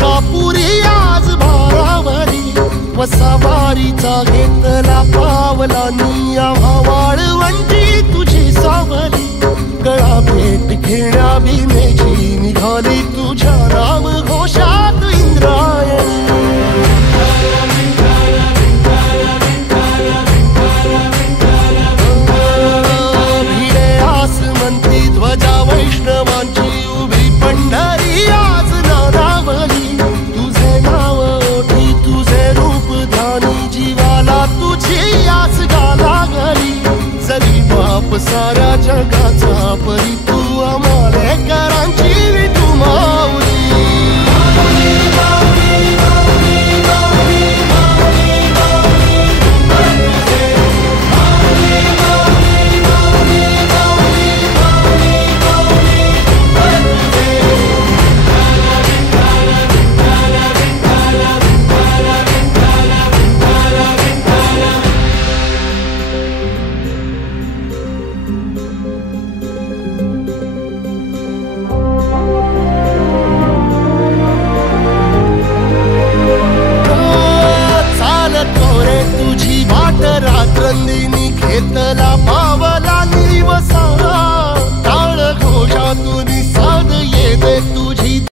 मलकापुरी आज भारावरी वसावारीचा घेतला पावला निया वाळवंटी तुझी सावली गळा भेट घेण्या भीमेची निघाली तुझ्या नाम घोषात इंद्रायणी भिडे आसमंती ध्वजा वैष्णवांची उभी पंढरी आज नानावली तुझे नाव ओठी तुझे रूप ध्यानी जीवाला तुझी आस गाला गली जरी बाप साऱ्या जगाचा परी तू आमालेकरांची विठू माऊली रात्रंदिनी घेतला पावला निवसा